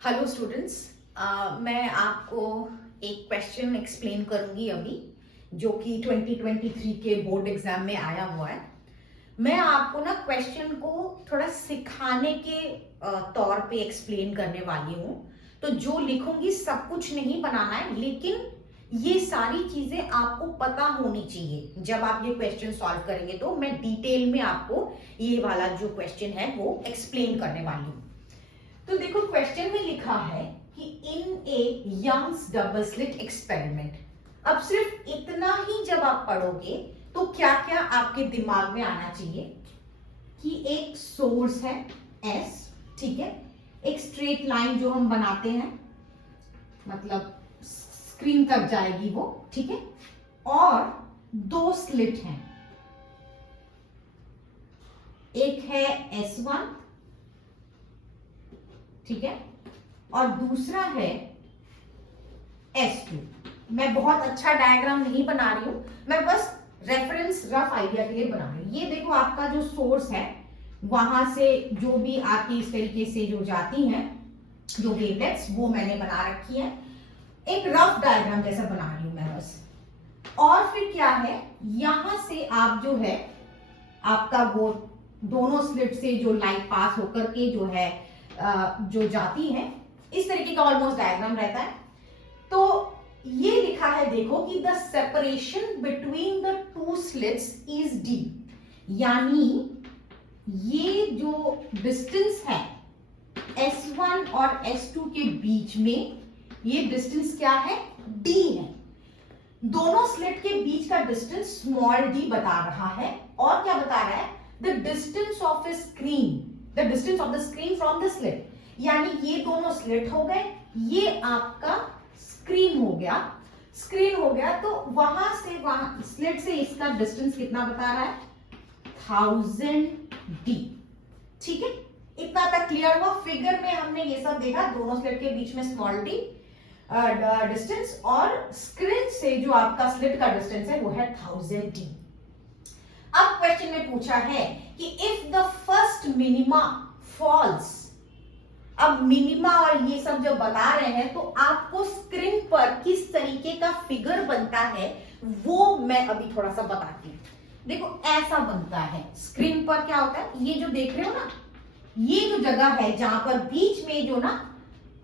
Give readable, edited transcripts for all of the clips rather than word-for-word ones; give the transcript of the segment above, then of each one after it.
Hello students. मैं आपको एक क्वेश्चन एक्सप्लेन करूंगी अभी, जो कि 2023 के बोर्ड एग्जाम में आया हुआ है। मैं आपको ना क्वेश्चन को थोड़ा सिखाने के तौर पे एक्सप्लेन करने वाली हूँ। तो जो लिखूंगी सब कुछ नहीं बनाना है, लेकिन ये सारी चीजें आपको पता होनी चाहिए। जब आप ये क्वेश्चन सॉल्व करेंगे तो मैं डिटेल में आपको ये वाला जो क्वेश्चन है वो एक्सप्लेन करने वाली हूँ। तो देखो, क्वेश्चन में लिखा है कि इन ए यंग्स डबल स्लिट एक्सपेरिमेंट। अब सिर्फ इतना ही जब आप पढ़ोगे तो क्या क्या आपके दिमाग में आना चाहिए कि एक सोर्स है एस, ठीक है, एक स्ट्रेट लाइन जो हम बनाते हैं, मतलब स्क्रीन तक जाएगी वो, ठीक है, और दो स्लिट हैं, एक है S1, ठीक है, और दूसरा है S2। मैं बहुत अच्छा डायग्राम नहीं बना रही हूं, मैं बस रेफरेंस रफ आइडिया के लिए बना रही हूं। ये देखो, आपका जो सोर्स है वहां से जो भी आपकी इस तरीके से जो जाती हैं जो वेवलेट्स, वो मैंने बना रखी है, एक रफ डायग्राम जैसा बना रही हूं मैं बस। और फिर क्या है, यहां से आप जो है आपका वो दोनों स्लिट से जो लाइट पास होकर के जो है जो जाती है, इस तरीके का ऑलमोस्ट डायग्राम रहता है। तो ये लिखा है देखो कि the separation between the two slits is D, यानी ये जो डिस्टेंस है S1 और S2 के बीच में, ये डिस्टेंस क्या है, D है। दोनों स्लिट के बीच का डिस्टेंस स्मॉल d बता रहा है। और क्या बता रहा है, the distance of A screen, the distance of the screen from the slit, यानी ये दोनों स्लिट हो गए, ये आपका स्क्रीन हो गया, स्क्रीन हो गया। तो वहां से वहां स्लिट से इसका डिस्टेंस कितना बता रहा है, 1000 d, ठीक है। इतना तक क्लियर हुआ। फिगर में हमने ये सब देखा, दोनों स्लिट के बीच में स्मॉल d डिस्टेंस, और स्क्रीन से जो आपका स्लिट का डिस्टेंस है वो है 1000 d। अब क्वेश्चन में पूछा है कि if the first minima falls. अब मिनिमा और ये सब जब बता रहे हैं तो आपको स्क्रीन पर किस तरीके का फिगर बनता है वो मैं अभी थोड़ा सा बताती हूँ। देखो, ऐसा बनता है। स्क्रीन पर क्या होता है, ये जो देख रहे हो ना, ये जो जगह है जहां पर बीच में जो ना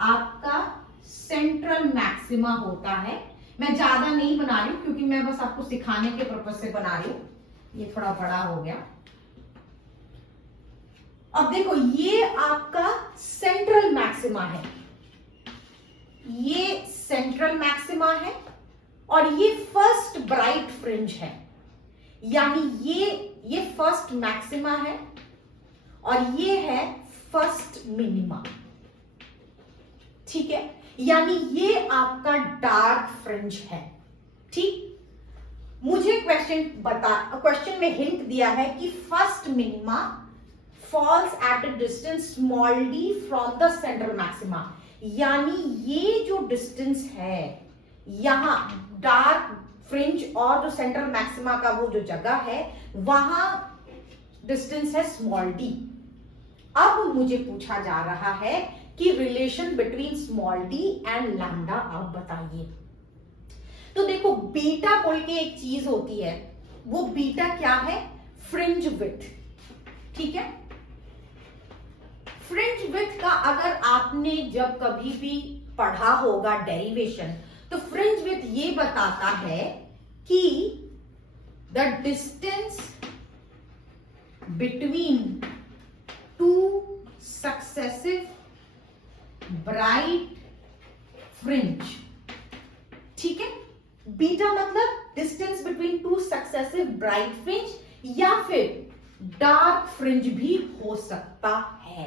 आपका सेंट्रल मैक्सिमा होता है। मैं ज्यादा नहीं बना रही हूं क्योंकि मैं बस आपको सिखाने के पर्पज से बना रही हूं। ये थोड़ा बड़ा हो गया। अब देखो, ये आपका सेंट्रल मैक्सिमा है, ये सेंट्रल मैक्सिमा है, और ये फर्स्ट ब्राइट फ्रिंज है, यानी ये फर्स्ट मैक्सिमा है और ये है फर्स्ट मिनिमा, ठीक है, यानी ये आपका डार्क फ्रिंज है, ठीक। मुझे क्वेश्चन में हिंट दिया है कि first minima falls at a distance small d from the central maxima, यानी ये जो डिस्टेंस है यहां डार्क फ्रिंज और जो सेंट्रल मैक्सिमा का वो जो जगह है वहां डिस्टेंस है स्मॉल d। अब मुझे पूछा जा रहा है कि relation between small d and lambda आप बताइए। तो देखो, बीटा बोल के एक चीज होती है, वो बीटा क्या है, फ्रिंज विड्थ, ठीक है। फ्रिंज विड्थ का अगर आपने जब कभी भी पढ़ा होगा डेरिवेशन, तो फ्रिंज विड्थ ये बताता है कि the distance between two successive bright fringe, ठीक है। बीटा मतलब distance between two successive bright fringe, या फिर डार्क फ्रिंज भी हो सकता है।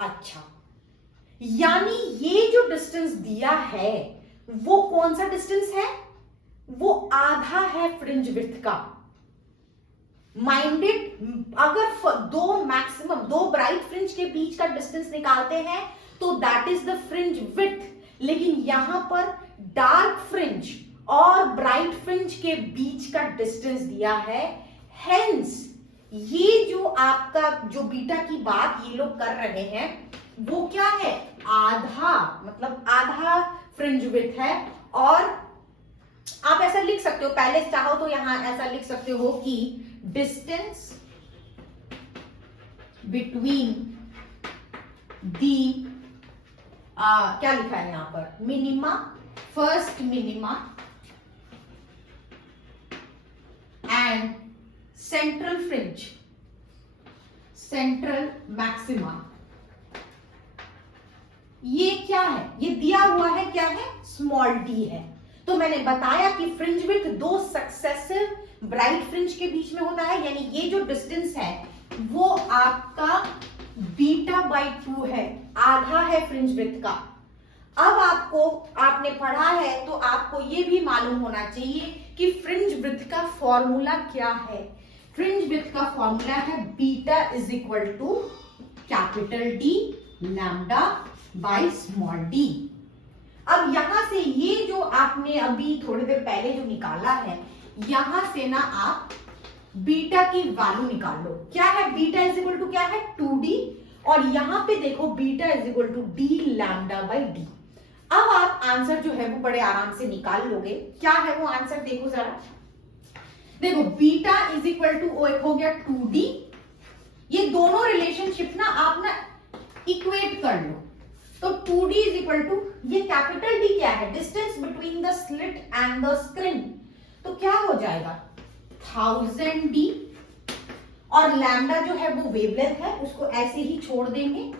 अच्छा, यानी ये जो डिस्टेंस दिया है वो कौन सा डिस्टेंस है, वो आधा है फ्रिंज विड्थ का। माइंडेड, अगर दो ब्राइट फ्रिंज के बीच का डिस्टेंस निकालते हैं तो that is the fringe width, लेकिन यहां पर डार्क फ्रिंज और ब्राइट फ्रिंज के बीच का डिस्टेंस दिया है। हेंस ये जो आपका जो बीटा की बात ये लोग कर रहे हैं वो क्या है, आधा, मतलब आधा फ्रिंज विड्थ है। और आप ऐसा लिख सकते हो, पहले चाहो तो यहां ऐसा लिख सकते हो कि डिस्टेंस बिटवीन दी क्या लिखा है यहां पर, minima, first minima and central fringe, central maxima. ये क्या है, ये दिया हुआ है, क्या है, स्मॉल डी है। तो मैंने बताया कि फ्रिंज विड्थ दो सक्सेसिव ब्राइट फ्रिंज के बीच में होता है, यानी ये जो डिस्टेंस है वो आपका बीटा बाई 2 है, आधा है फ्रिंज विड्थ का। अब आपने पढ़ा है तो आपको ये भी मालूम होना चाहिए कि फ्रिंज विड्थ का फॉर्मूला क्या है। फ्रिंज विड्थ का फॉर्मूला है beta is equal to capital D lambda by small D. अब यहां से ये जो आपने अभी थोड़ी देर पहले जो निकाला है, यहां से ना आप बीटा की वैल्यू निकाल लो। क्या है बीटा इज इक्वल टू, क्या है 2d, और यहां पे देखो beta is equal to D lambda by D. अब आप आंसर जो है वो बड़े आराम से निकाल लोगे। क्या है वो आंसर, देखो जरा, देखो बीटा इज इक्वल टू हो गया 2d। ये दोनों रिलेशनशिप ना आप ना इक्वेट कर लो। तो 2d इज इक्वल टू, ये कैपिटल डी क्या है, distance between the slit and the screen, तो क्या हो जाएगा 1000d, और लैम्डा जो है वो वेवलेंथ है, उसको ऐसे ही छोड़ देंगे।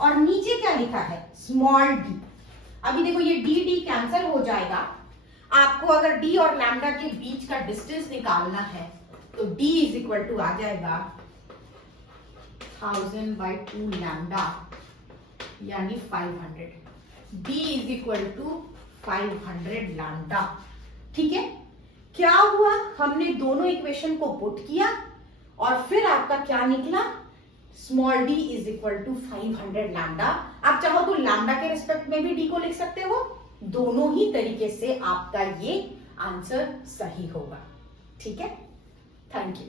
और नीचे क्या लिखा है, स्मॉल डी। अभी देखो ये डी डी कैंसिल हो जाएगा। आपको अगर डी और लैम्डा के बीच का डिस्टेंस निकालना है तो डी इज इक्वल टू आ जाएगा 1000/2 लैम्डा यानी 500। d is equal to 500 lambda. ठीक है, क्या हुआ, हमने दोनों इक्वेशन को पुट किया और फिर आपका क्या निकला, small d is equal to 500 lambda. आप चाहो तो लैम्डा के रिस्पेक्ट में भी d को लिख सकते हो। दोनों ही तरीके से आपका ये आंसर सही होगा। ठीक है, थैंक यू।